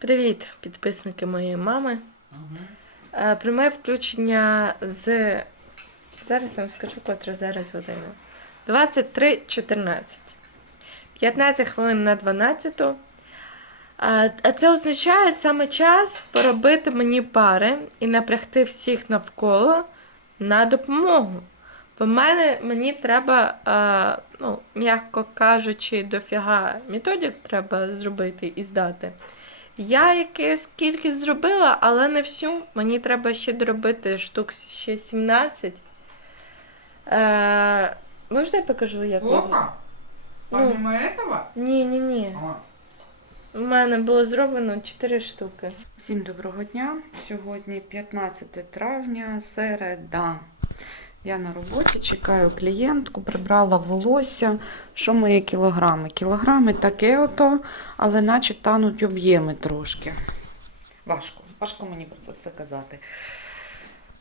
Привіт, підписники моєї мами. Угу. Е, Пряме включення з. Зараз я вам скажу, котра зараз година. 23.14. 15 хвилин на 12. А а це означає саме час поробити мені пари і напрягти всіх навколо на допомогу. Бо мене мені треба, е, ну, м'яко кажучи, дофіга методик треба зробити і здати. Я якесь кількість зробила, але не всю. Мені треба ще доробити штук ще 17. Е, можна я покажу, як воно? Ока? Ну. Помимо этого? Ні, ні, ні. О, У мене було зроблено 4 штуки. Всім доброго дня. Сьогодні 15 травня, середа. Я на роботі чекаю клієнтку, прибрала волосся. Що мої кілограми? Кілограми таке ото, але наче тануть об'єми трошки. Важко, важко мені про це все казати.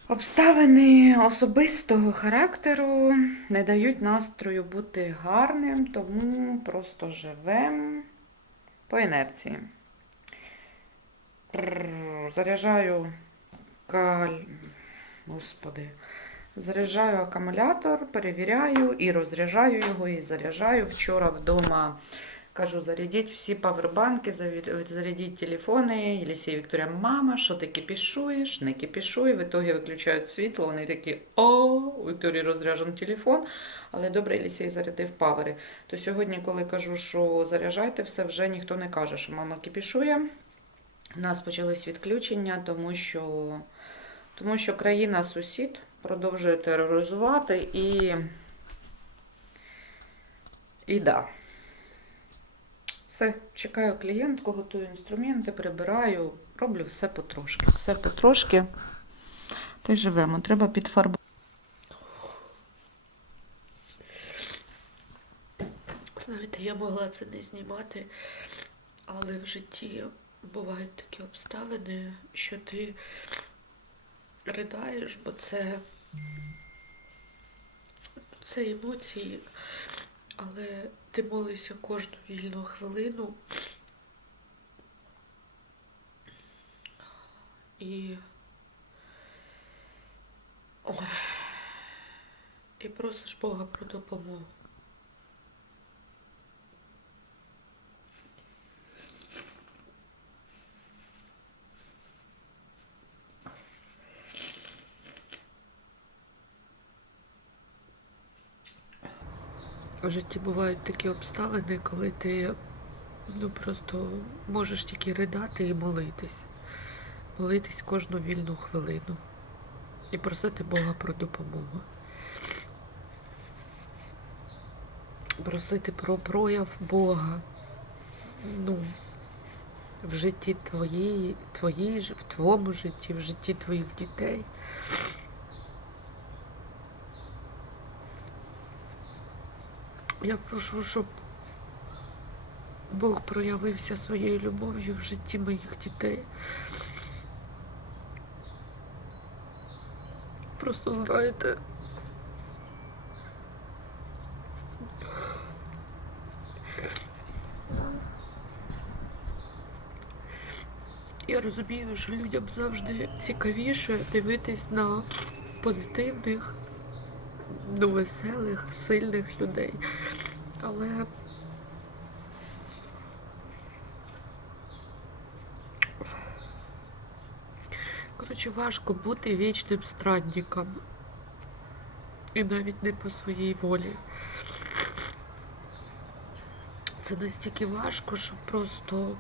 Обставини особистого характеру не дають настрою бути гарним, тому просто живем по інерції. Заряджаю каль... Господи. Заряджаю акумулятор, перевіряю і розряджаю його, і заряджаю. Вчора вдома кажу, зарядіть всі павербанки, зарядіть телефони. Єлісій Вікторія, мама, що ти кипішуєш? Не кипішую. В ітогі виключають світло. Вони такі, о, у Вікторії розряджений телефон. Але добре, Єлісій зарядив павери. То сьогодні, коли кажу, що заряджайте все, вже ніхто не каже, що мама кипішує. У нас почались відключення, тому що, тому що країна-сусід продовжує тероризувати і. І да. Все, чекаю клієнтку, готую інструменти, прибираю, роблю все потрошки. Все потрошки. Та й живемо. Треба підфарбувати. Знаєте, я могла це не знімати, але в житті бувають такі обставини, що ти ридаєш, бо це, це емоції, але ти молишся кожну вільну хвилину. І. І просиш Бога про допомогу. В житті бувають такі обставини, коли ти ну просто можеш тільки ридати і молитись. Молитись кожну вільну хвилину і просити Бога про допомогу. Просити про прояв Бога. Ну, в житті твоєї, твоїй, в твоєму житті, в житті твоїх дітей. Я прошу, щоб Бог проявився своєю любов'ю в житті моїх дітей. Просто знаєте. Я розумію, що людям завжди цікавіше дивитись на позитивних, ну, веселих, сильних людей. Але коротше важко бути вічним странником. І навіть не по своїй волі. Це настільки важко, що просто.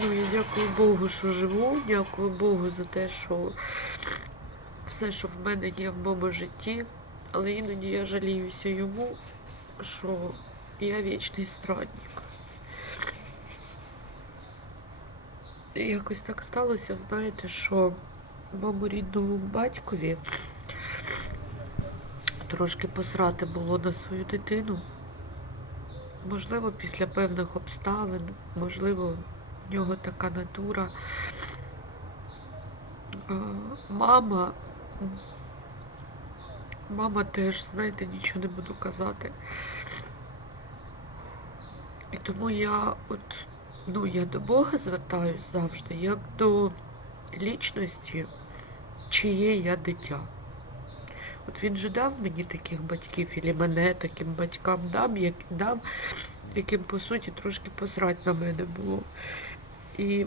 Ну, я дякую Богу, що живу, дякую Богу за те, що все, що в мене є в моєму житті, але іноді я жаліюся йому, що я вічний странник. І якось так сталося, знаєте, що моєму рідному батькові трошки посрати було на свою дитину. Можливо, після певних обставин, можливо, в нього така натура. Мама, мама теж, знаєте, нічого не буду казати. І тому я от ну, я до Бога звертаюсь завжди, як до лічності, чиє я дитя. От він же дав мені таких батьків, і мене таким батькам дам, як дам, яким по суті трошки посрать на мене було. І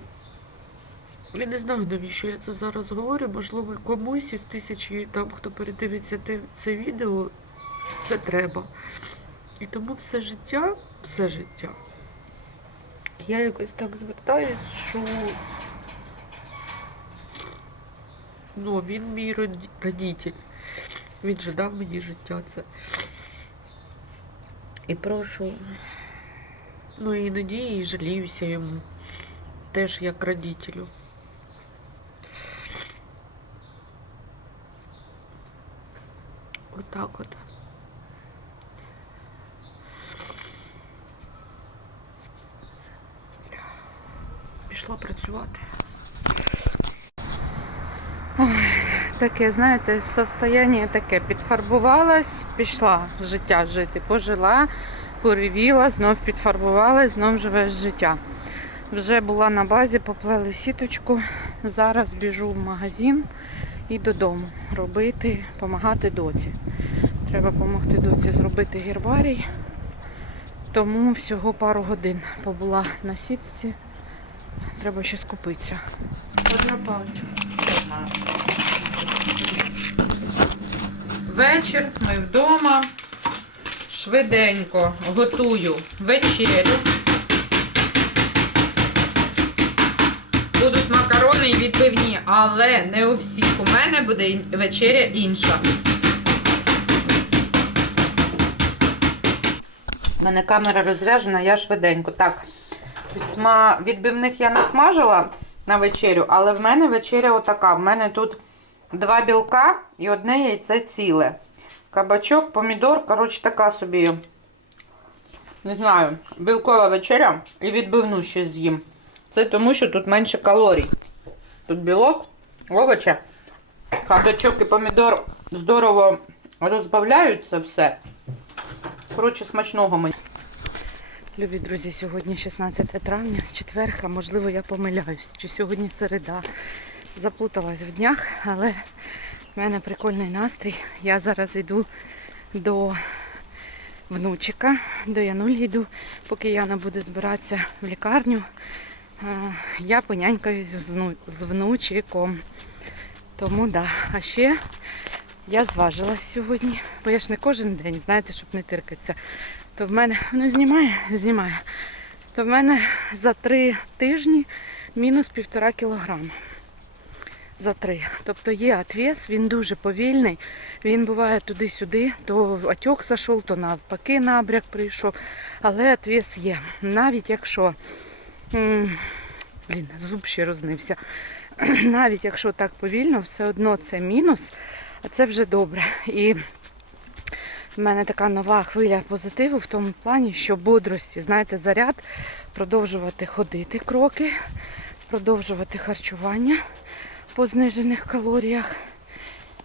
я не знаю, навіщо я це зараз говорю. Можливо, комусь із тисячі там, хто передивиться це відео, це треба. І тому все життя, все життя. Я якось так звертаюсь, що ну, він мій родитель. Він же дав мені життя це. І прошу. Ну іноді і жаліюся йому. Теж як родителю. Отак от. Пішла працювати. Таке, знаєте, состояние таке. Підфарбувалась, пішла життя жити. Пожила, поревіла, знов підфарбувалась, знов живе життя. Вже була на базі, поплели сіточку. Зараз біжу в магазин і додому робити, допомагати доці. Треба допомогти доці зробити гербарій. Тому всього пару годин побула на сітці. Треба ще скупитися. Одна паличка. Вечір, ми вдома. Швиденько готую вечерю. Макарони і відбивні, але не у всіх. У мене буде вечеря інша. У мене камера розряджена, я швиденько. Так, сма... відбивних я не смажила на вечерю, але в мене вечеря отака. В мене тут два білка і одне яйце ціле. Кабачок, помідор, коротше, така собі. Не знаю, білкова вечеря і відбивну ще з'їм. Це тому, що тут менше калорій. Тут білок, овочі, кабачок і помідор здорово розбавляють це все. Коротше, смачного мені. Любі друзі, сьогодні 16 травня, четверг, а можливо я помиляюсь, чи сьогодні середа. Заплуталась в днях, але в мене прикольний настрій. Я зараз йду до внучика, до Янулі йду, поки Яна буде збиратися в лікарню. Е, Я понянькаюсь з, внучиком. Тому да. А ще я зважилась сьогодні, бо я ж не кожен день, знаєте, щоб не тиркатися. То в мене ну знімає, знімає. То в мене за три тижні мінус півтора кілограма за три. Тобто є отвес, він дуже повільний. Він буває туди-сюди, то отек зайшов, то навпаки набряк прийшов. Але отвес є. Навіть якщо блін, зуб ще рознився. Навіть якщо так повільно, все одно це мінус, а це вже добре. І в мене така нова хвиля позитиву в тому плані, що бодрості, знаєте, заряд, продовжувати ходити кроки, продовжувати харчування по знижених калоріях.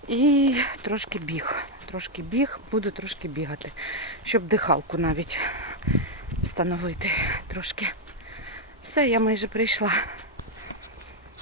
І трошки біг. Трошки біг, буду трошки бігати, щоб дихалку навіть встановити трошки. Все, я майже прийшла.